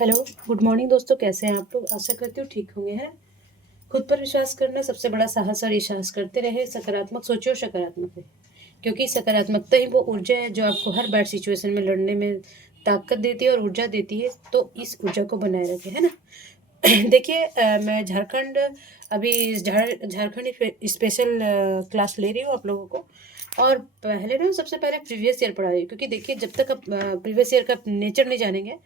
Hello, good morning दोस्तों। कैसे हैं आप लोग? आशा करती हूँ ठीक होंगे। हैं खुद पर विश्वास करना सबसे बड़ा साहस और एहसास करते रहे। सकारात्मक सोचिए और सकारात्मक है, क्योंकि सकारात्मकता ही वो ऊर्जा है जो आपको हर बैड सिचुएशन में लड़ने में ताकत देती है और ऊर्जा देती है। तो इस ऊर्जा को बनाए रखें, है ना। देखिए, मैं झारखंड अभी झारखंड स्पेशल क्लास ले रही हूँ आप लोगों को। और पहले ना सबसे पहले प्रीवियस ईयर पढ़ा रही हूँ, क्योंकि देखिए जब तक आप प्रीवियस ईयर का नेचर नहीं जानेंगे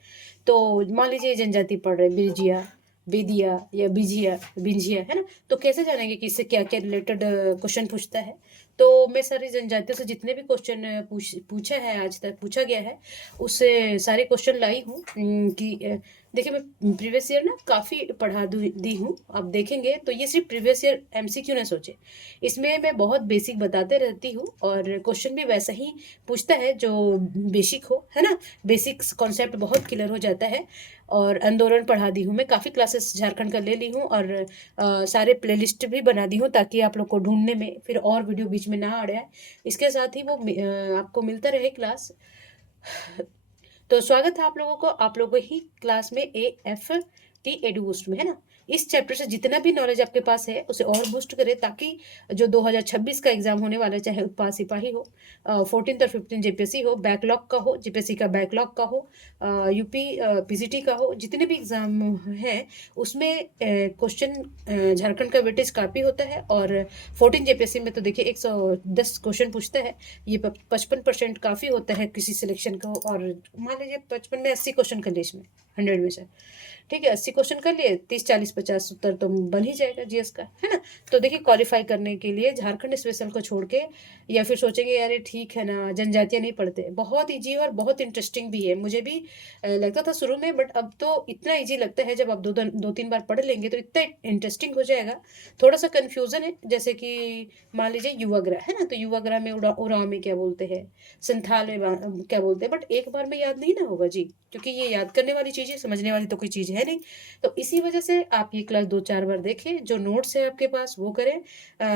तो मान लीजिए जनजाति पढ़ रहे, बिरजिया, बेदिया या बिजिया, बिंजिया, है ना। तो कैसे जानेंगे कि इससे क्या क्या रिलेटेड क्वेश्चन पूछता है। तो मैं सारी जनजातियों से जितने भी क्वेश्चन पूछा है, आज तक पूछा गया है, उससे सारे क्वेश्चन लाई हूँ। देखिए, मैं प्रीवियस ईयर ना काफ़ी पढ़ा दी हूँ। आप देखेंगे तो ये सिर्फ प्रीवियस ईयर एमसीक्यू ना सोचे, इसमें मैं बहुत बेसिक बताते रहती हूँ और क्वेश्चन भी वैसा ही पूछता है जो बेसिक हो, है ना। बेसिक्स कॉन्सेप्ट बहुत क्लियर हो जाता है। और आंदोलन पढ़ा दी हूँ मैं, काफ़ी क्लासेस झारखंड का ले ली हूँ और सारे प्लेलिस्ट भी बना दी हूँ, ताकि आप लोग को ढूंढने में फिर और वीडियो बीच में ना आ रहा है। इसके साथ ही वो आपको मिलता रहे क्लास। तो स्वागत है आप लोगों को, आप लोगों ही क्लास में AFT एडू बूस्ट में, है ना। इस चैप्टर से जितना भी नॉलेज आपके पास है उसे और बूस्ट करें, ताकि जो 2026 का एग्जाम होने वाला है, चाहे उत्पाद सिपाही हो, 14 और 15 जेपीएससी हो, बैकलॉग का हो, जेपीएससी का बैकलॉग का हो, यूपी पीसीटी का हो, जितने भी एग्जाम हैं उसमें क्वेश्चन झारखंड का वेटेज काफ़ी होता है। और 14 जेपीएससी में तो देखिए 110 क्वेश्चन पूछता है। ये 55% काफ़ी होता है किसी सिलेक्शन को। और मान लीजिए 55 में 80 क्वेश्चन कर लिए इसमें, 100 में से, ठीक है, 80 क्वेश्चन कर लिए, 30 40 50 उत्तर तो बन ही जाएगा जीएस का, है ना। तो देखिए, क्वालिफाई करने के लिए झारखंड स्पेशल को छोड़ के, या फिर सोचेंगे यार ये ठीक है ना, जनजातियाँ नहीं पढ़ते, बहुत ईजी है और बहुत इंटरेस्टिंग भी है। मुझे भी लगता था शुरू में, बट अब तो इतना ईजी लगता है, जब आप दो तीन बार पढ़ लेंगे तो इतना इंटरेस्टिंग हो जाएगा। थोड़ा सा कन्फ्यूजन है, जैसे कि मान लीजिए युवाग्रह, है ना। तो युवाग्रह में उराव में क्या बोलते हैं, संथाल में क्या बोलते हैं, बट एक बार में याद नहीं ना होगा जी, क्योंकि ये याद करने वाली चीज़ है, समझने वाली तो कोई चीज़ है नहीं। तो इसी वजह से आप ये क्लास 2 4 बार देखें, जो नोट्स है आपके पास वो करें,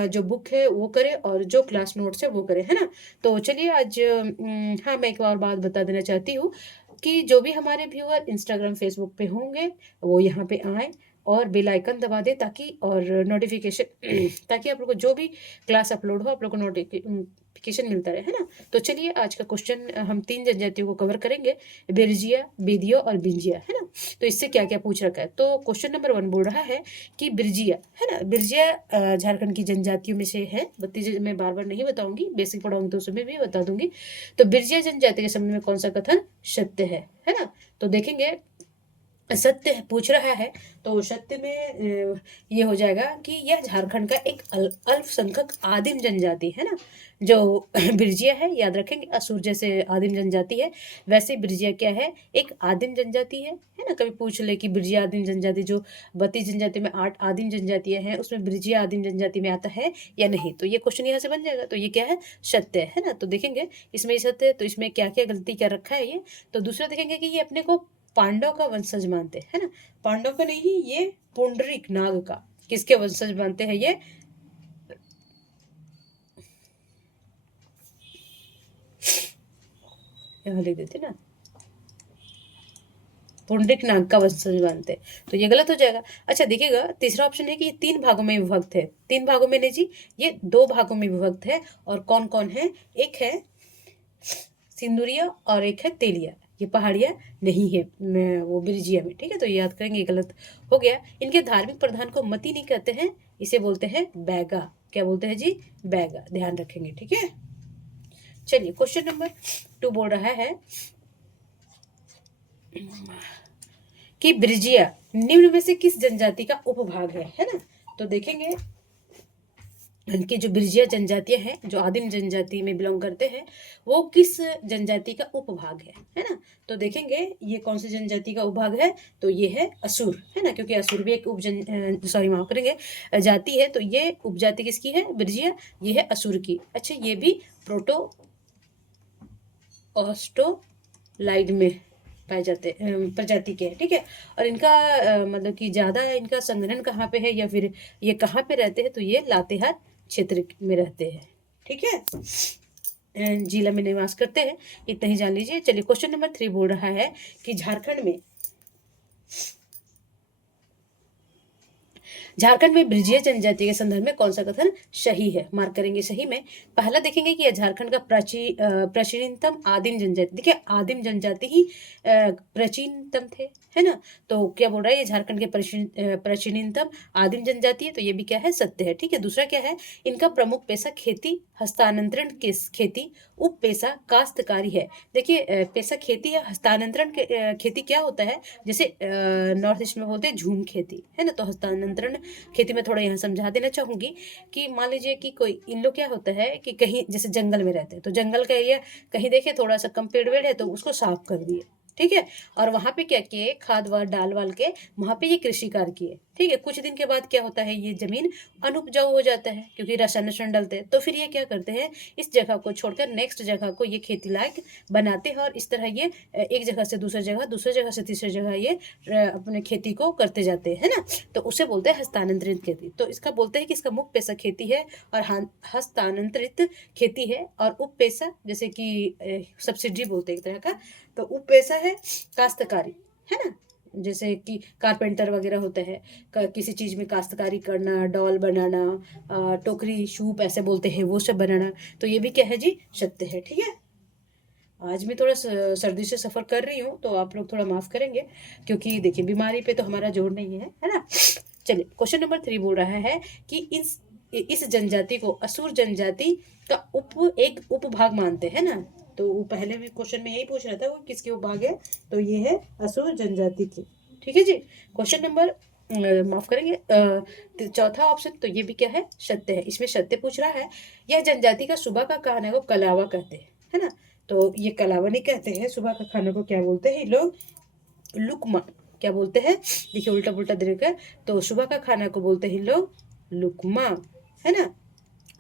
जो बुक है वो करें, और जो क्लास नोट्स है वो करें, है ना। तो चलिए आज हाँ, मैं एक और बात बता देना चाहती हूँ कि जो भी हमारे व्यूअर इंस्टाग्राम फेसबुक पे होंगे वो यहाँ पे आएँ और बेल आइकन दबा दें, ताकि और नोटिफिकेशन ताकि आप लोग को जो भी क्लास अपलोड हो आप लोग को नोटिफिकेशन मिलता रहे, है ना। तो चलिए आज का क्वेश्चन हम 3 जनजातियों को कवर करेंगे, बिरजिया, बेदिया और बिंजिया, है ना। तो इससे क्या क्या पूछ रखा है। तो क्वेश्चन नंबर 1 बोल रहा है कि बिरजिया, है ना। बिरजिया झारखंड की जनजातियों में से है। मैं बार बार नहीं बताऊंगी, बेसिक पढ़ाऊंगी तो उसमें भी बता दूंगी। तो बिरजिया जनजाति के संबंध में कौन सा कथन सत्य है ना। तो देखेंगे, सत्य पूछ रहा है, तो सत्य में ये हो जाएगा कि यह झारखंड का एक अल्पसंख्यक आदिम जनजाति है ना। जो बिरजिया है, याद रखेंगे, असुर जैसे आदिम जनजाति है, वैसे बिरजिया क्या है, एक आदिम जनजाति है ना। कभी पूछ ले कि बिरजिया आदिम जनजाति, जो 32 जनजाति में 8 आदिम जनजातियां हैं, उसमें बिरजिया आदिम जनजाति में आता है या नहीं। तो ये क्वेश्चन यहाँ से बन जाएगा। तो ये क्या है, सत्य है ना। तो देखेंगे इसमें सत्य है, तो इसमें क्या क्या गलती क्या रखा है ये। तो दूसरा देखेंगे कि ये अपने को पांडव का वंशज मानते हैं, है ना। पांडव का नहीं, ये पुंडरीक नाग का, किसके वंशज मानते हैं ये, यहाँ लिख देते ना, पुंडरीक नाग का वंशज मानते हैं। तो ये गलत हो जाएगा। अच्छा देखिएगा, तीसरा ऑप्शन है कि ये 3 भागों में विभक्त है। 3 भागों में नहीं जी, ये 2 भागों में विभक्त है। और कौन कौन है, एक है सिंदुरिया और एक है तेलिया। ये पहाड़ियाँ नहीं है वो बिरजिया में, ठीक है। तो ये याद करेंगे, गलत हो गया। इनके धार्मिक प्रधान को मती नहीं कहते हैं, इसे बोलते हैं बैगा। क्या बोलते हैं जी, बैगा, ध्यान रखेंगे, ठीक है। चलिए क्वेश्चन नंबर 2 बोल रहा है कि बिरजिया निम्न में से किस जनजाति का उपभाग है ना। तो देखेंगे कि जो बिरजिया जनजातियां हैं, जो आदिम जनजाति में बिलोंग करते हैं, वो किस जनजाति का उपभाग है ना। तो देखेंगे ये कौन सी जनजाति का उपभाग है, तो ये है असुर, है ना। क्योंकि असुर भी एक माफ करेंगे, जाति है। तो ये उपजाति किसकी है, बिरजिया, ये है असुर की। अच्छा, ये भी प्रोटो ऑस्ट्रोलाइड में पाए जाते प्रजाति के हैं, ठीक है। और इनका मतलब कि ज़्यादा इनका संघनन कहाँ पे है, या फिर ये कहाँ पे रहते हैं, तो ये लातेहार क्षेत्र में रहते हैं, ठीक है, जिला में निवास करते हैं। इतना ही जान लीजिए। चलिए क्वेश्चन नंबर 3 बोल रहा है कि झारखंड में झारखंड में ब्रिजीय जनजाति के संदर्भ में कौन सा कथन सही है? मार्क करेंगे सही में। पहला देखेंगे कि यह झारखंड का प्राचीनतम आदिम जनजाति, देखिए आदिम जनजाति ही प्राचीनतम थे, है ना। तो क्या बोल रहा है, ये झारखंड के प्राचीनतम आदिम जनजाति है, तो ये भी क्या है, सत्य है। ठीक है, दूसरा क्या है, इनका प्रमुख पेशा खेती हस्तांतरण के खेती उप पेशा काश्तकारी है। देखिए पेशा खेती या हस्तांतरण के खेती क्या होता है, जैसे नॉर्थ ईस्ट में बोलते हैं झूम खेती, है ना। तो हस्तांतरण खेती में थोड़ा यहाँ समझा देना चाहूंगी कि मान लीजिए कि कोई इन लोग क्या होता है कि कहीं जैसे जंगल में रहते हैं, तो जंगल का एरिया कहीं देखे थोड़ा सा कम पेड़ वेड़ है तो उसको साफ कर दिए, ठीक है, और वहां पे क्या किए, खाद वाद डाल वाल के वहां पे ये कृषि कार्य किए। ठीक है, कुछ दिन के बाद क्या होता है, ये जमीन अनुपजाऊ हो जाता है क्योंकि रसायन डलते हैं। तो फिर ये क्या करते हैं, इस जगह को छोड़कर नेक्स्ट जगह को ये खेती लायक बनाते हैं, और इस तरह ये एक जगह से दूसरी जगह, दूसरी जगह से तीसरी जगह ये अपने खेती को करते जाते हैं, है ना। तो उसे बोलते हैं हस्तांतरित खेती। तो इसका बोलते हैं कि इसका मुख्य पेशा खेती है और हस्तांतरित खेती है, और उप पेशा जैसे कि सब्सिडी बोलते हैं एक तरह का, तो उप पेशा है काश्तकारी, है ना। जैसे कि कारपेंटर वगैरह होता है, किसी चीज में काश्तकारी करना, डॉल बनाना, टोकरी सूप ऐसे बोलते हैं, वो सब बनाना। तो ये भी क्या है जी, सत्य है। ठीक है, आज मैं थोड़ा सर्दी से सफर कर रही हूँ, तो आप लोग थोड़ा माफ करेंगे, क्योंकि देखिए बीमारी पे तो हमारा जोर नहीं है ना। चलिए क्वेश्चन नंबर 3 बोल रहा है कि इस जनजाति को असुर जनजाति का एक उपभाग मानते हैं ना। तो वो पहले भी क्वेश्चन में यही पूछ रहा था, वो किसके उपभाग है, तो ये है असुर जनजाति की। ठीक है जी, क्वेश्चन नंबर माफ करेंगे चौथा ऑप्शन, तो ये भी क्या है, सत्य है। इसमें सत्य पूछ रहा है, यह जनजाति का सुबह का खाने को कलावा कहते हैं, है ना। तो ये कलावा नहीं कहते हैं, सुबह का खाने को क्या बोलते हैं लोग, लुकमा। क्या बोलते हैं, देखिए उल्टा पुल्टा देखकर, तो सुबह का खाना को बोलते हैं लोग लुकमा, है ना।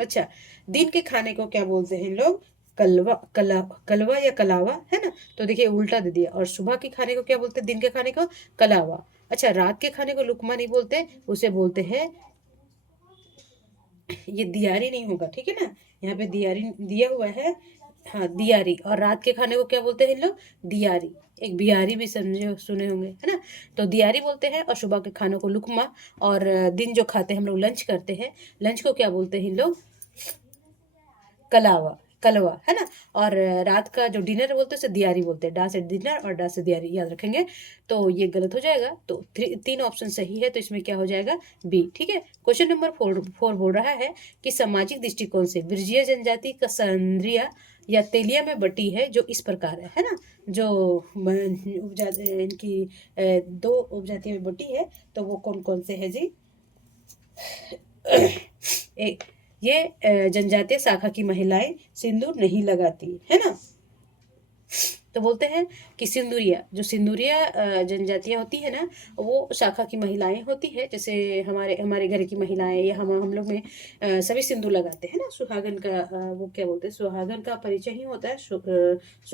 अच्छा, दिन के खाने को क्या बोलते हैं लोग, कलवा या कलावा, है ना। तो देखिए उल्टा दे दिया, और सुबह के खाने को क्या बोलते हैं, दिन के खाने को कलावा। अच्छा, रात के खाने को लुकमा नहीं बोलते, उसे बोलते हैं, ये दियारी नहीं होगा, ठीक है ना, यहाँ पे दियारी दिया हुआ है, हाँ दियारी। और रात के खाने को क्या बोलते हैं लोग, दियारी। एक बिहारी भी समझे सुने होंगे, है ना। तो दियारी बोलते हैं, और सुबह के खानों को लुकमा, और दिन जो खाते हैं हम लोग लंच करते हैं, लंच को क्या बोलते हैं लोग, कलावा, कलवा, है ना। और रात का जो डिनर बोलते हैं उसे दियारी बोलते हैं, डा से डिनर और डा से दियारी, याद रखेंगे। तो ये गलत हो जाएगा, तो तीन ऑप्शन सही है, तो इसमें क्या हो जाएगा, बी। ठीक है, क्वेश्चन नंबर 4 बोल रहा है कि सामाजिक दृष्टिकोण से ब्रिजीय जनजाति का संद्रिया या तेलिया में बटी है, जो इस प्रकार है ना। जो इनकी दो उपजातियों में बटी है, तो वो कौन कौन से है जी, एक ये जनजातीय शाखा की महिलाएं सिंदूर नहीं लगाती, है ना। तो बोलते हैं कि सिंदूरिया, जो सिंदूरिया जनजातियां होती है ना, वो शाखा की महिलाएं होती है। जैसे हमारे हमारे घर की महिलाएं या हम लोग में सभी सिंदूर लगाते हैं ना। सुहागन का वो क्या बोलते हैं, सुहागन का परिचय ही होता है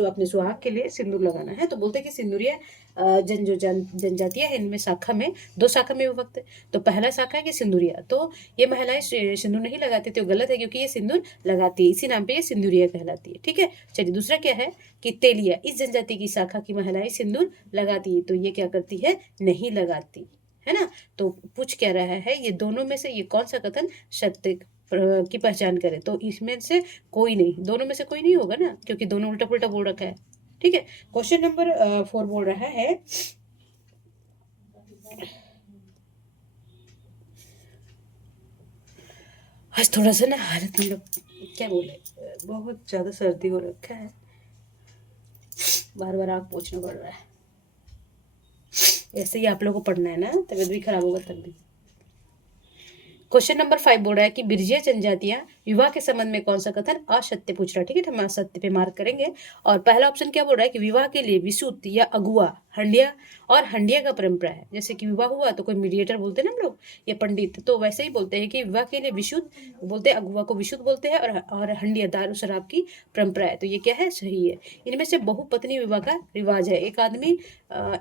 अपने सुहाग के लिए सिंदूर लगाना है। तो बोलते हैं कि सिंदूरिया जनजातियां है, इनमें शाखा में दो शाखा में विभक्त है। तो पहला शाखा है कि सिंदूरिया, तो ये महिलाएं सिंदूर नहीं लगाती, तो गलत है, क्योंकि ये सिंदूर लगाती है, इसी नाम पे ये सिंदूरिया कहलाती है। ठीक है, चलिए दूसरा क्या है कि तेलिया, इस जनजाति की शाखा की महिलाएं सिंदूर लगाती है, तो ये क्या करती है, नहीं लगाती, है ना। तो पूछ क्या रहा है, ये दोनों में से ये कौन सा कथन सत्य की पहचान करे, तो इसमें से कोई नहीं, दोनों में से कोई नहीं होगा ना, क्योंकि दोनों उल्टा पुल्टा बोल रखा है। ठीक है, क्वेश्चन नंबर 4 बोल रहा है, आज थोड़ा सा ना हालत मतलब क्या बोले, बहुत ज्यादा सर्दी हो रखा है, बार बार आग पोछना पड़ रहा है। ऐसे ही आप लोगों को पढ़ना है ना, तबीयत भी खराब होगा तब भी। क्वेश्चन नंबर 5 बोल रहा है कि बिरजिया जनजातियां विवाह के संबंध में कौन सा कथन असत्य पूछ रहा है। ठीक है, तो हम असत्य पे मार्क करेंगे। और पहला ऑप्शन क्या बोल रहा है कि विवाह के लिए विशुद्ध या अगुआ, हंडिया और हंडिया का परंपरा है। जैसे कि विवाह हुआ तो कोई मीडिएटर बोलते हैं ना हम लोग, या पंडित, तो वैसे ही बोलते हैं कि विवाह के लिए विशुद्ध बोलते हैं, अगुआ को विशुद्ध बोलते हैं, और हंडिया दारू शराब की परंपरा है। तो ये क्या है, सही है। इनमें से बहुपत्नी विवाह का रिवाज है, एक आदमी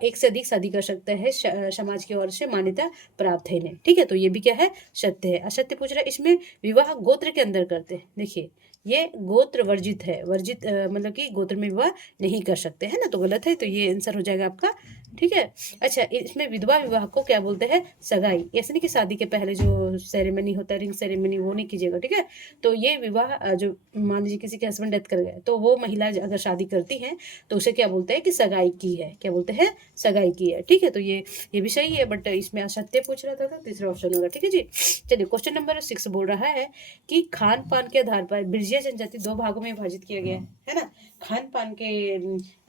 एक से अधिक शादी कर सकता है, समाज की ओर से मान्यता प्राप्त है इन्हें। ठीक है, तो ये भी क्या है, सत्य है। असत्य पूछ रहा है, इसमें विवाह गोत्र के अंदर करते हैं। देखिए ये गोत्र वर्जित है, वर्जित मतलब कि गोत्र में विवाह नहीं कर सकते, है ना, तो गलत है। तो ये आंसर हो जाएगा आपका ठीक है। अच्छा, इसमें विधवा विवाह को क्या बोलते हैं? सगाई। ऐसे नहीं कि शादी के पहले जो सेरेमनी होता है, रिंग सेरेमनी, वो नहीं कीजिएगा, ठीक है। तो ये विवाह जो मान लीजिए किसी के हस्बैंड डेथ कर गए, तो वो महिला अगर शादी करती है तो उसे क्या बोलते हैं कि सगाई की है। क्या बोलते हैं? सगाई की है, ठीक है। तो ये भी सही है, बट इसमें असत्य पूछ रहा था तो तीसरा ऑप्शन होगा, ठीक है जी। चलिए, क्वेश्चन नंबर 6 बोल रहा है कि खान पान के आधार पर बिरजिया जनजाति 2 भागों में विभाजित किया गया है ना। खान पान के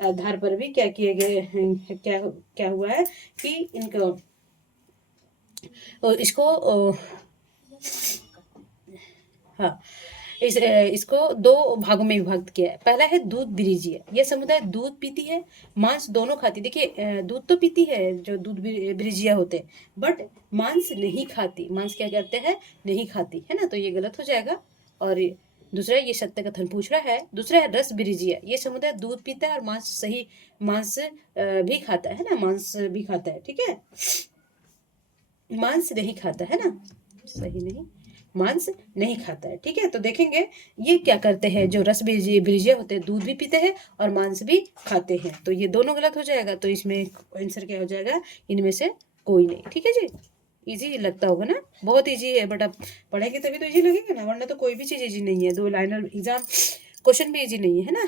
आधार पर भी क्या किए गए हैं, क्या क्या हुआ है कि इनको इसको हाँ, इसको 2 भागों में विभक्त किया है। पहला है दूध बिरिजिया। यह समुदाय दूध पीती है, मांस दोनों खाती। देखिए, दूध तो पीती है जो दूध बिरिजिया होते हैं, बट मांस नहीं खाती। मांस क्या करते हैं? नहीं खाती, है ना। तो ये गलत हो जाएगा। और दूसरा, ये सत्य कथन पूछ रहा है। दूसरा है रस बिरिजिया। ये समुदाय दूध पीता है और मांस भी खाता है ना। मांस भी खाता है, ठीक है। मांस नहीं खाता है ना, सही नहीं, मांस नहीं खाता है, ठीक है। तो देखेंगे ये क्या करते हैं, जो रस बीजिया होते हैं, दूध भी पीते हैं और मांस भी खाते हैं। तो ये दोनों गलत हो जाएगा। तो इसमें आंसर क्या हो जाएगा? इनमें से कोई नहीं, ठीक है जी। इजी लगता होगा ना, बहुत इजी है, बट अब पढ़ेंगे तभी तो इजी लगेगा ना, वरना तो कोई भी चीज इजी नहीं है। 2 लाइनर एग्जाम क्वेश्चन भी इजी नहीं है ना।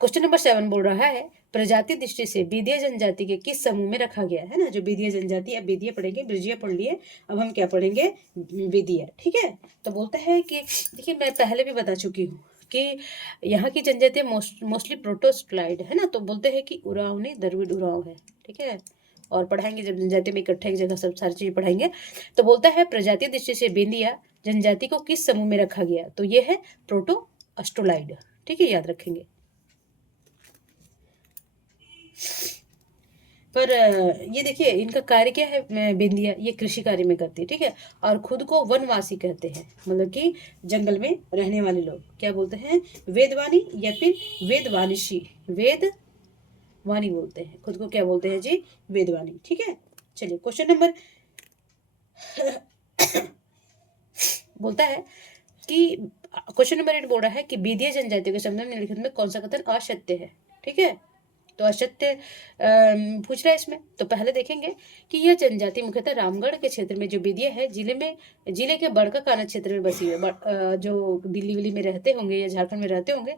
क्वेश्चन नंबर 7 बोल रहा है प्रजाति दृष्टि से बेदिया जनजाति के किस समूह में रखा गया है ना। जो बेदिया जनजाति, अब बेदिया पढ़ेंगे, ब्रिजिया पढ़ लिए, अब हम क्या पढ़ेंगे? बेदिया, ठीक है। तो बोलता है कि देखिए, मैं पहले भी बता चुकी हूँ कि यहाँ की जनजातियाँ मोस्टली प्रोटोस्टलाइड है ना। तो बोलते हैं कि उराव नहीं, द्रविड़ उराव है, ठीक है। और पढ़ाएंगे जब जनजाति में इकट्ठा एक जगह सब सारी चीजें पढ़ाएंगे। तो बोलता है प्रजातीय दृष्टि से बेदिया जनजाति को किस समूह में रखा गया? तो ये है प्रोटो अस्ट्रोलाइड, ठीक है, याद रखेंगे। पर ये देखिए, इनका कार्य क्या है? बिंदिया ये कृषि कार्य में करती है, ठीक है। और खुद को वनवासी कहते हैं, मतलब कि जंगल में रहने वाले लोग क्या बोलते हैं? वेदवानी या फिर वेदवानिशी। वेदवानी बोलते हैं खुद को, क्या बोलते हैं जी? वेदवानी, ठीक है। चलिए, क्वेश्चन नंबर बोलता है कि क्वेश्चन नंबर 8 बोल रहा है कि बेदिया जनजातियों के संबंध में निम्नलिखित में कौन सा कथन असत्य है, ठीक है। तो असत्य पूछ रहा है इसमें। तो पहले देखेंगे कि यह जनजाति मुख्यतः रामगढ़ के क्षेत्र में, जो बेदिया है, जिले के बड़का काना क्षेत्र में बसी है। जो दिल्ली विली में रहते होंगे या झारखंड में रहते होंगे,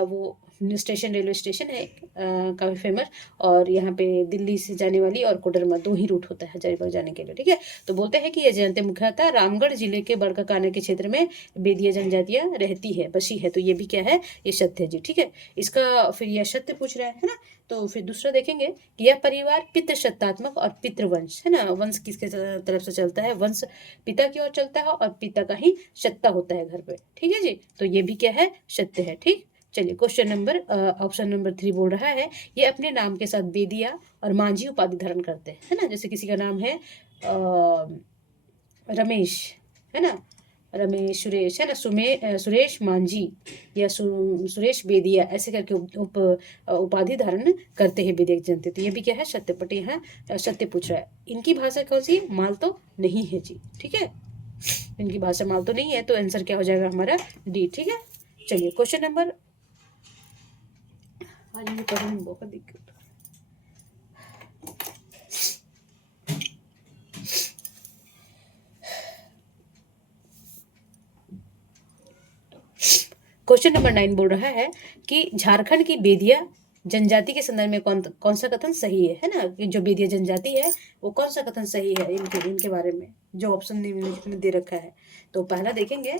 वो स्टेशन, रेलवे स्टेशन है काफ़ी फेमस। और यहाँ पे दिल्ली से जाने वाली और कोडरमा 2 ही रूट होता है हजारीबाग जाने के लिए, ठीक है। तो बोलते हैं कि यह जनता मुख्यतः रामगढ़ जिले के बड़का काना के क्षेत्र में बेदिया जनजातियाँ रहती है, बसी है। तो ये भी क्या है? ये सत्य है जी, ठीक है। इसका फिर यह सत्य पूछ रहा है ना। तो फिर दूसरा देखेंगे कि यह परिवार पितृसत्तात्मक और पितृवंश है ना। वंश किसके तरफ से चलता है? वंश पिता की ओर चलता है और पिता का ही सत्ता होता है घर पे, ठीक है जी। तो ये भी क्या है? सत्य है, ठीक। चलिए, क्वेश्चन नंबर ऑप्शन नंबर 3 बोल रहा है ये अपने नाम के साथ बेदिया और मांझी उपाधि धारण करते हैं, है ना। जैसे किसी का नाम है रमेश, है ना, रमेश सुरेश, है ना, सुरेश मांझी या सुरेश बेदिया, ऐसे करके उपाधि धारण करते हैं बेदिया जनते। तो ये भी क्या है? सत्य। पटे हैं, सत्य पूछ रहा है। इनकी भाषा कौन सी? माल तो नहीं है जी, ठीक है। इनकी भाषा माल तो नहीं है, तो आंसर क्या हो जाएगा हमारा? डी, ठीक है। चलिए, क्वेश्चन नंबर, आज मुझे पढ़ने में बहुत दिक्कत। क्वेश्चन नंबर 9 बोल रहा है कि झारखंड की बेदिया जनजाति के संदर्भ में कौन सा कथन सही है ना। कि जो बेदिया जनजाति है वो कौन सा कथन सही है इनके बारे में, जो ऑप्शन निम्नलिखित में दे रखा है। तो पहला देखेंगे,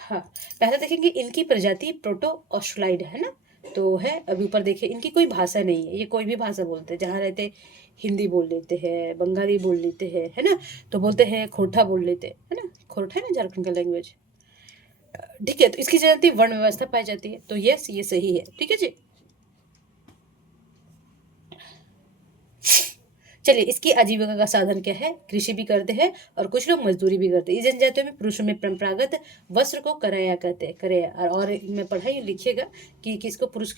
हाँ, पहला देखेंगे इनकी प्रजाति प्रोटो ऑस्ट्रोलाइड है ना। तो है, अभी ऊपर देखिए, इनकी कोई भाषा नहीं है, ये कोई भी भाषा बोलते हैं, जहाँ रहते हिंदी बोल लेते हैं, बंगाली बोल लेते हैं, है ना। तो बोलते हैं खोरठा बोल लेते हैं, है ना। खोरठा है ना झारखंड का लैंग्वेज, ठीक है। तो इसकी जनजाति वर्ण व्यवस्था पाई जाती है। तो यस, ये सही है, ठीक है जी। चलिए, इसकी आजीविका का साधन क्या है? कृषि भी करते हैं और कुछ लोग मजदूरी भी करते हैं। इस जनजातियों में पुरुषों में परंपरागत वस्त्र को कराया कहते हैं, कराया। और मैं पढ़ाई लिखिएगा कि किसको पुरुष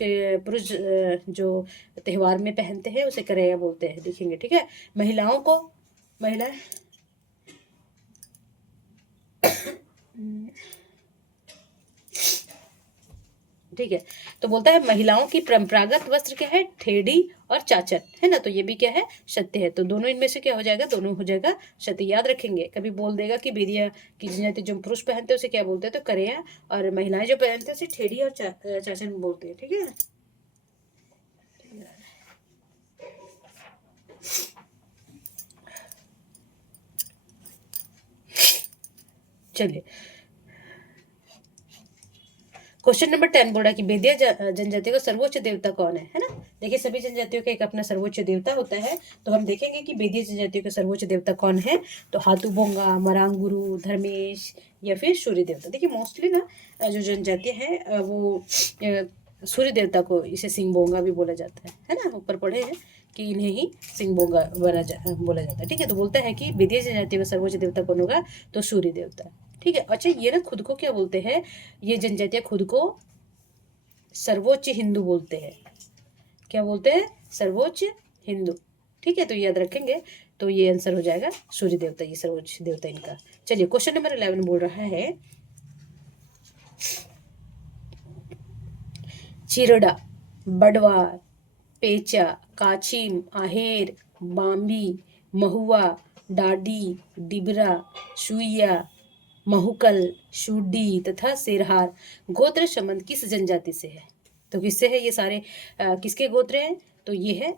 जो त्योहार में पहनते हैं उसे कराया बोलते हैं, देखेंगे, ठीक है। महिलाओं को, महिला ठीक है। तो बोलता है महिलाओं की परंपरागत वस्त्र क्या है, ठेडी और चाचर, है ना। तो ये भी क्या है, सत्य है। तो दोनों इनमें से क्या हो जाएगा, दोनों हो जाएगा सत्य। याद रखेंगे, कभी बोल देगा कि बेदिया की जनजाति जो पुरुष पहनते हैं उसे क्या बोलते हैं, तो करेया, और महिलाएं जो पहनते हैं उसे ठेडी और चाचर बोलते हैं। ठीक है। चलिए, क्वेश्चन नंबर 10 बोल रहा है कि बेदिया जनजाति का सर्वोच्च देवता कौन है ना। देखिए, सभी जनजातियों का एक अपना सर्वोच्च देवता होता है। तो हम देखेंगे कि बेदिया जनजातियों का सर्वोच्च देवता कौन है। तो हाथू-बोंगा, मरांगुरु, धर्मेश या फिर सूर्य देवता। देखिए, मोस्टली ना जो जनजातियां हैं वो सूर्य देवता को इसे सिंगबोंगा भी बोला जाता है ना। ऊपर पढ़े हैं कि इन्हें ही सिंगबोंगा बोला जाता है। ठीक है। तो बोलता है कि बेदिया जनजाति का सर्वोच्च देवता कौन होगा, तो सूर्य देवता। ठीक है। अच्छा, ये ना खुद को क्या बोलते हैं, ये जनजातियां खुद को सर्वोच्च हिंदू बोलते हैं। क्या बोलते हैं, सर्वोच्च हिंदू। ठीक है। तो याद रखेंगे। तो ये आंसर हो जाएगा सूर्य देवता, ये सर्वोच्च देवता इनका। चलिए, क्वेश्चन नंबर 11 बोल रहा है चिरडा, बडवार, पेचा, काछिम, आहेर, बाम्बी, महुआ, डाडी, डिबरा, सुइया, महुकल, शूडी तथा सिरहार गोत्र संबंध किस जनजाति से है। तो किससे है ये सारे, किसके गोत्र हैं, तो ये है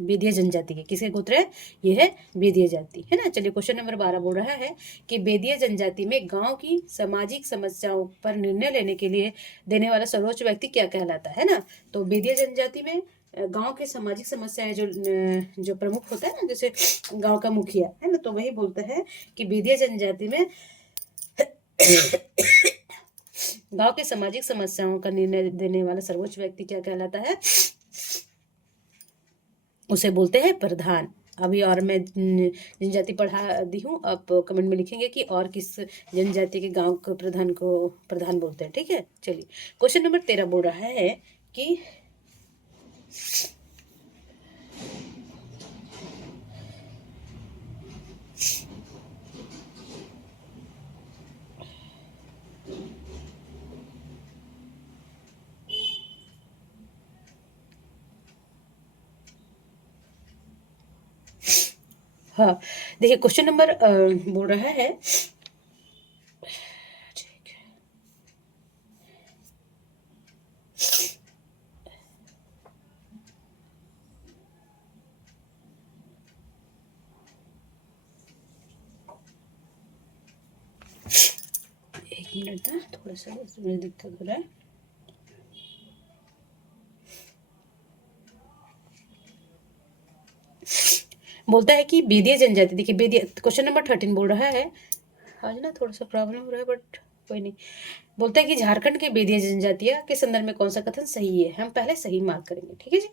बेदिया जनजाति के। किसके गोत्र है, ये है बेदिया जाति, है ना। चलिए, क्वेश्चन नंबर 12 बोल रहा है कि बेदिया जनजाति में गांव की सामाजिक समस्याओं पर निर्णय लेने के लिए देने वाला सर्वोच्च व्यक्ति क्या कहलाता है ना। तो बेदिया जनजाति में गांव के सामाजिक समस्याएं जो प्रमुख होता है ना, जैसे गांव का मुखिया, है ना, तो वही बोलता है कि बेदिया जनजाति में गांव के सामाजिक समस्याओं का निर्णय देने वाला सर्वोच्च व्यक्ति क्या कहलाता है, उसे बोलते हैं प्रधान। अभी और मैं जनजाति पढ़ा दी हूँ, आप कमेंट में लिखेंगे कि और किस जनजाति के गांव को प्रधान बोलते हैं। ठीक है। चलिए, क्वेश्चन नंबर 13 बोल रहा है कि हाँ, देखिए, क्वेश्चन नंबर बोल रहा है, एक मिनट ना, थोड़ा सा इसमें दिक्कत हो रहा है। बोलता है कि बेदिया जनजाति, देखिए बेदिया, क्वेश्चन नंबर 13 बोल रहा है, आज ना थोड़ा सा प्रॉब्लम हो रहा है, बट कोई नहीं। बोलता है कि झारखंड के बेदिया जनजातियां के संदर्भ में कौन सा कथन सही है। हम पहले सही मार्क करेंगे। ठीक है जी।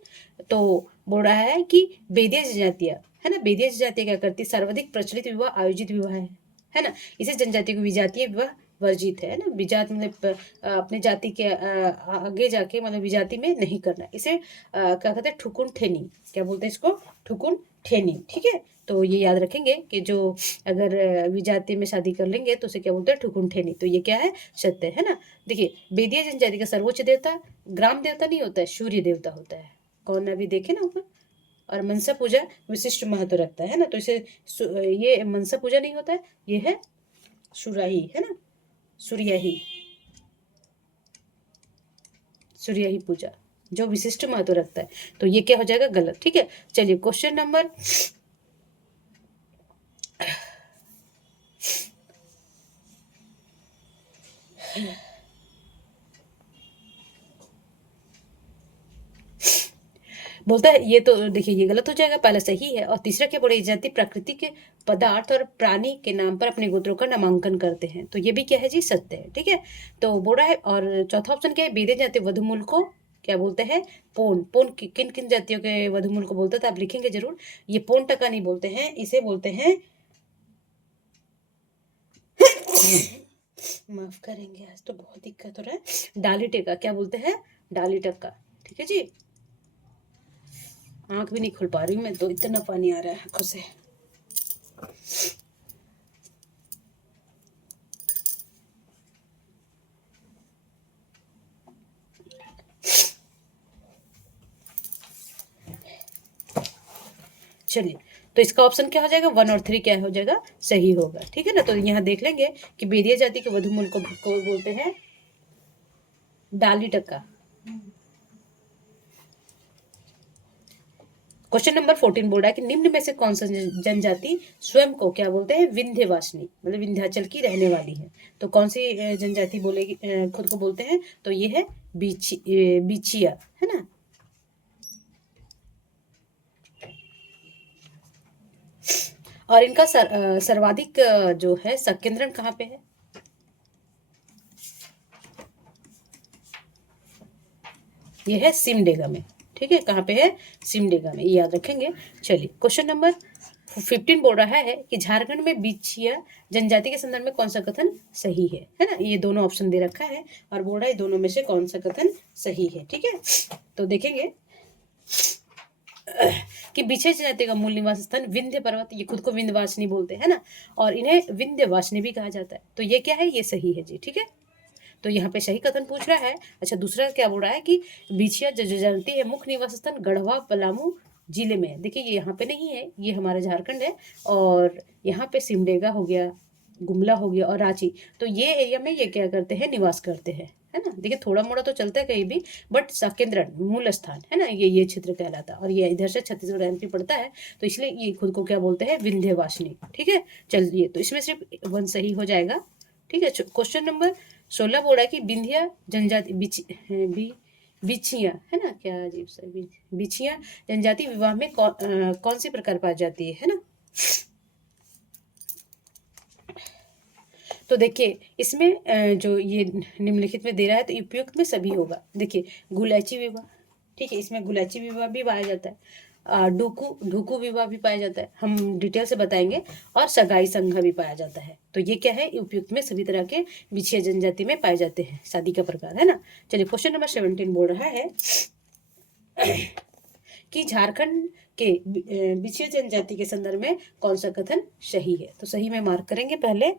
तो बोल रहा है कि बेदिया जनजातियां, है ना, बेदिया जनजातियां क्या करती, सर्वाधिक प्रचलित विवाह आयोजित विवाह है ना। इसे जनजाति को विजातीय विवाह वर्जित है ना। विजात मतलब अपने जाति के आगे जाके मतलब विजाति में नहीं करना। इसे क्या कहते हैं, ठुकुन ठेनी, क्या बोलते हैं इसको, ठुकुन ठेनी। ठीक है। तो ये याद रखेंगे कि जो अगर विजाति में शादी कर लेंगे तो उसे क्या बोलते हैं, ठुकुन ठेनी। तो ये क्या है, सत्य है ना। देखिए, बेदिया जनजाति का सर्वोच्च देवता ग्राम देवता नहीं होता है, सूर्य देवता होता है। कौन, अभी देखे ना ऊपर। और मनसा पूजा विशिष्ट महत्व रखता है ना। तो इसे ये मनसा पूजा नहीं होता है, ये है सुराही, है ना, सूर्याही, सूर्याही पूजा जो विशिष्ट महत्व रखता है। तो ये क्या हो जाएगा, गलत। ठीक है। चलिए, क्वेश्चन नंबर बोलता है, ये तो देखिए ये गलत हो जाएगा, पहला सही है। और तीसरा क्या बोले, जाति प्राकृतिक पदार्थ और प्राणी के नाम पर अपने गोत्रों का नामांकन करते हैं। तो ये भी क्या है जी, सत्य है। ठीक है। तो बोल रहा है, और चौथा ऑप्शन क्या है, बेदे जाति वधुमूल को क्या बोलते हैं, पोन। पोन किन किन जातियों के वधुमूल को बोलते थे, आप लिखेंगे जरूर। ये पोन टका नहीं बोलते हैं, इसे बोलते हैं माफ करेंगे, आज तो बहुत दिक्कत हो रहा है, डाली टेका, क्या बोलते हैं, डाली टक्का। ठीक है जी। आंख भी नहीं खोल पा रही हूँ मैं तो, इतना पानी आ रहा है आंखों से। चलिए, तो इसका ऑप्शन क्या हो जाएगा, 1 और 3 क्या हो जाएगा, सही होगा। ठीक है ना। तो यहाँ देख लेंगे कि बेदिया जाति के वधु मूल को बोलते हैं डाली टक्का। क्वेश्चन नंबर 14 बोल रहा है कि निम्न में से कौन सा जनजाति स्वयं को क्या बोलते हैं, विंध्यवासिनी, मतलब विंध्याचल की रहने वाली है। तो कौन सी जनजाति बोलेगी, खुद को बोलते हैं, तो ये है बिछिया, है ना। और इनका सर्वाधिक जो है संकेंद्रण कहाँ पे है, ये है सिमडेगा में। ठीक है, कहाँ पे है, सिमडेगा में, ये याद रखेंगे। चलिए, क्वेश्चन नंबर 15 बोल रहा है कि झारखंड में बिछिया जनजाति के संदर्भ में कौन सा कथन सही है ना। ये दोनों ऑप्शन दे रखा है और बोल रहा है दोनों में से कौन सा कथन सही है। ठीक है, तो देखेंगे कि बिछिया जनजाति का मूल निवास स्थान विंध्य पर्वत, ये खुद को विंध्यवासिनी बोलते हैं ना, और इन्हें विंध्यवासिनी भी कहा जाता है। तो ये क्या है, ये सही है जी। ठीक है, तो यहाँ पे सही कथन पूछ रहा है। अच्छा, दूसरा क्या बोल रहा है कि बिछिया जो जनजाति है मुख्य निवास स्थान गढ़वा पलामू जिले में है। देखिए, ये यहाँ पे नहीं है, ये हमारा झारखंड है, और यहाँ पे सिमडेगा हो गया, गुमला हो गया और रांची, तो ये एरिया में ये क्या करते हैं, निवास करते हैं, है ना। देखिए, थोड़ा मोड़ा तो चलता है कहीं भी, बट संकेंद्रण मूल स्थान है ना, ये क्षेत्र कहलाता है, और ये इधर से छत्तीसगढ़ एमपी पड़ता है, तो इसलिए ये खुद को क्या बोलते हैं, विंध्यवासिनी। ठीक है, चलिए, तो इसमें सिर्फ 1 सही हो जाएगा। ठीक है, क्वेश्चन नंबर 16 बोल रहा है कि विंध्या जनजाति बिछिया, है ना, क्या अजीब सा, बिछिया जनजाति विवाह में कौन सी प्रकार पाई जाती है ना। तो देखिए, इसमें जो ये निम्नलिखित में दे रहा है, तो उपयुक्त में सभी होगा। देखिए, गुलैची विवाह, ठीक है, इसमें गुलैची विवाह भी पाया जाता है, ढुकू विवाह भी पाया जाता है, हम डिटेल से बताएंगे, और सगाई संघा भी पाया जाता है। तो ये क्या है, उपयुक्त में सभी तरह के बिछिया जनजाति में पाए जाते हैं, शादी का प्रकार, है ना। चलिए, क्वेश्चन नंबर 17 बोल रहा है कि झारखंड के बिछिया जनजाति के संदर्भ में कौन सा कथन सही है। तो सही में मार्क करेंगे पहले।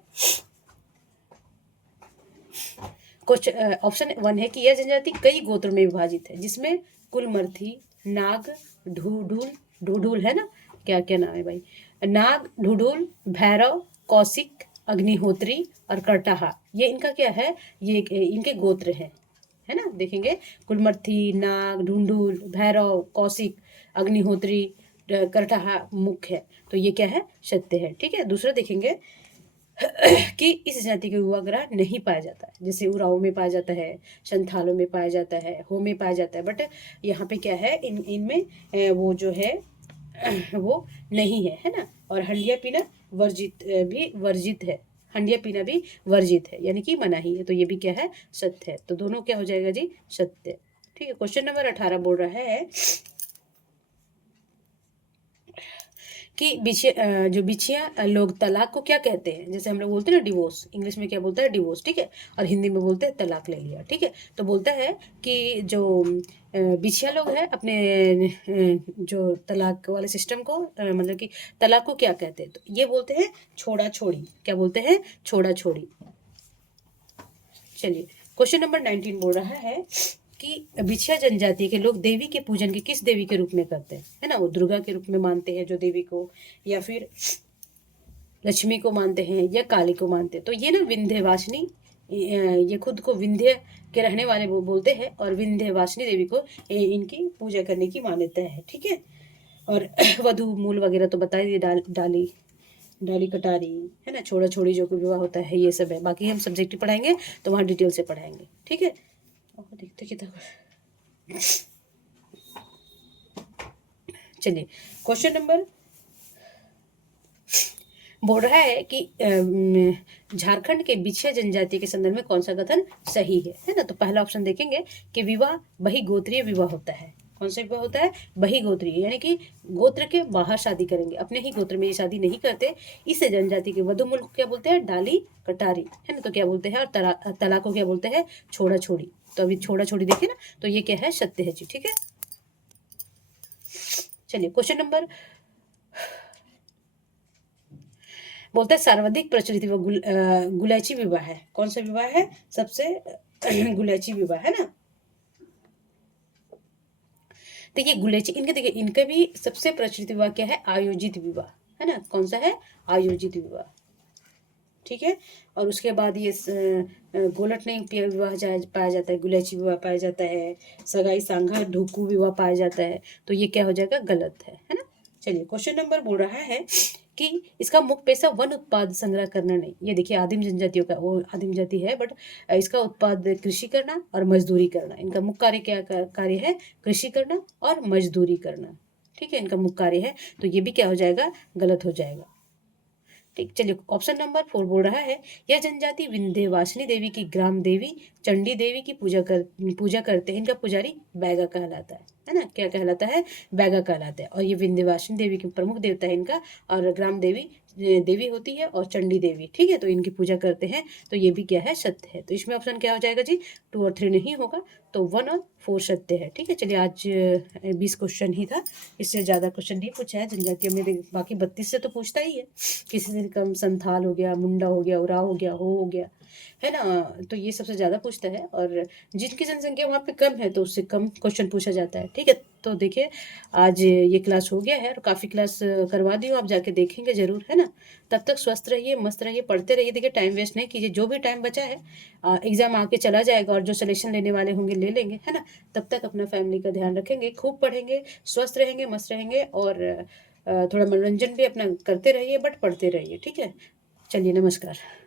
क्वेश्चन ऑप्शन 1 है कि यह जनजाति कई गोत्र में विभाजित है, जिसमें कुलमर्थी, नाग, ढूढूल, ढूढूल है ना, क्या क्या नाम है भाई, नाग, ढूढूल, भैरव, कौशिक, अग्निहोत्री और करटाहा, ये इनका क्या है, ये इनके गोत्र है ना। देखेंगे, कुलमर्थी, नाग, ढूंढूल, भैरव, कौशिक, अग्निहोत्री, करटाहा मुख्य है। तो ये क्या है, सत्य है। ठीक है, दूसरा देखेंगे कि इस जाति का युवा ग्रह नहीं पाया जाता है, जैसे उराव में पाया जाता है, संथालों में पाया जाता है, हो में पाया जाता है, बट यहाँ पे क्या है, इनमें वो जो है वो नहीं है ना। और हंडिया पीना वर्जित है, हंडिया पीना भी वर्जित है, यानी कि मनाही है। तो ये भी क्या है, सत्य है। तो दोनों क्या हो जाएगा जी, सत्य। ठीक है, क्वेश्चन नंबर 18 बोल रहा है कि जो बिछिया लोग तलाक को क्या कहते हैं, जैसे हम लोग बोलते हैं ना डिवोर्स, इंग्लिश में क्या बोलता है, डिवोर्स। ठीक है, और हिंदी में बोलते हैं तलाक ले लिया। ठीक है, तो बोलता है कि जो बिछिया लोग हैं अपने जो तलाक वाले सिस्टम को, मतलब कि तलाक को क्या कहते हैं, तो ये बोलते हैं छोड़ा छोड़ी। क्या बोलते हैं, छोड़ा छोड़ी। चलिए, क्वेश्चन नंबर 19 बोल रहा है कि बिछिया जनजाति के लोग देवी के पूजन के किस देवी के रूप में करते हैं, है ना। वो दुर्गा के रूप में मानते हैं जो देवी को, या फिर लक्ष्मी को मानते हैं, या काली को मानते हैं। तो ये ना विंध्यवासिनी, ये खुद को विंध्य के रहने वाले वो बोलते हैं, और विंध्यवासिनी देवी को इनकी पूजा करने की मान्यता है। ठीक है, और वधु मूल वगैरह तो बता दिए, डाली कटारी, है ना, छोड़ा छोड़ी जो विवाह होता है, ये सब है। बाकी हम सब्जेक्टिव पढ़ाएंगे तो वहाँ डिटेल से पढ़ाएंगे। ठीक है, देखते कितना। चलिए, क्वेश्चन नंबर बोल रहा है कि झारखंड के बिछिया जनजाति के संदर्भ में कौन सा कथन सही है ना। तो पहला ऑप्शन देखेंगे कि विवाह बहिगोत्रीय विवाह होता है। कौन सा विवाह होता है, बहिगोत्रीय, यानी कि गोत्र के बाहर शादी करेंगे, अपने ही गोत्र में ये शादी नहीं करते। इस जनजाति के वधु मूल को क्या बोलते हैं, डाली कटारी, है ना। तो क्या बोलते हैं, और तलाक को क्या बोलते हैं, छोड़ा छोड़ी। तो अभी छोड़ा छोड़ी देखिए ना, तो ये क्या है, सत्य है जी। ठीक है, चलिए, क्वेश्चन नंबर बोलते हैं सर्वाधिक प्रचलित गुलैची विवाह है। कौन सा विवाह है, सबसे गुलैची विवाह, है ना। देखिए गुलेची, इनके देखिए इनका भी सबसे प्रचलित विवाह क्या है, आयोजित विवाह, है ना, कौन सा है, आयोजित विवाह, ठीक है। और उसके बाद ये गोलट नहीं विवाह पाया जाता है, गुलेची विवाह पाया जाता है, सगाई सांघा ढुकू विवाह पाया जाता है, तो ये क्या हो जाएगा, गलत है ना। चलिए क्वेश्चन नंबर बोल रहा है कि इसका मुख्य पेशा वन उत्पाद संग्रह करना नहीं, ये देखिए आदिम जनजातियों का, वो आदिम जाति है बट इसका उत्पाद कृषि करना और मजदूरी करना, इनका मुख्य कार्य क्या कार्य है, कृषि करना और मजदूरी करना, ठीक है, इनका मुख्य कार्य है, तो ये भी क्या हो जाएगा, गलत हो जाएगा, ठीक। चलिए ऑप्शन नंबर 4 बोल रहा है, यह जनजाति विंध्यवासिनी देवी की ग्राम देवी चंडी देवी की पूजा करते हैं, इनका पुजारी बैगा कहलाता है ना, क्या कहलाता है, बैगा कहलाता है, और ये विंध्यवासिनी देवी की प्रमुख देवता है इनका, और ग्राम देवी देवी होती है और चंडी देवी, ठीक है, तो इनकी पूजा करते हैं, तो ये भी क्या है, सत्य है, तो इसमें ऑप्शन क्या हो जाएगा जी, 2 और 3 नहीं होगा, तो 1 और 4 सत्य है, ठीक है। चलिए आज 20 क्वेश्चन ही था, इससे ज़्यादा क्वेश्चन नहीं पूछा है जनजातियों में, बाकी 32 से तो पूछता ही है, किसी से कम संथाल हो गया, मुंडा हो गया, उराव हो गया, हो गया, है ना, तो ये सबसे ज़्यादा पूछता है, और जिनकी जनसंख्या वहाँ पे कम है तो उससे कम क्वेश्चन पूछा जाता है, ठीक है। तो देखिए आज ये क्लास हो गया है और काफ़ी क्लास करवा दी हूँ, आप जाके देखेंगे ज़रूर, है ना। तब तक स्वस्थ रहिए, मस्त रहिए, पढ़ते रहिए, देखिए टाइम वेस्ट नहीं कीजिए, जो भी टाइम बचा है एग्ज़ाम आके चला जाएगा, और जो सिलेक्शन लेने वाले होंगे ले लेंगे, है ना। तब तक अपना फैमिली का ध्यान रखेंगे, खूब पढ़ेंगे, स्वस्थ रहेंगे, मस्त रहेंगे, और थोड़ा मनोरंजन भी अपना करते रहिए बट पढ़ते रहिए, ठीक है। चलिए नमस्कार।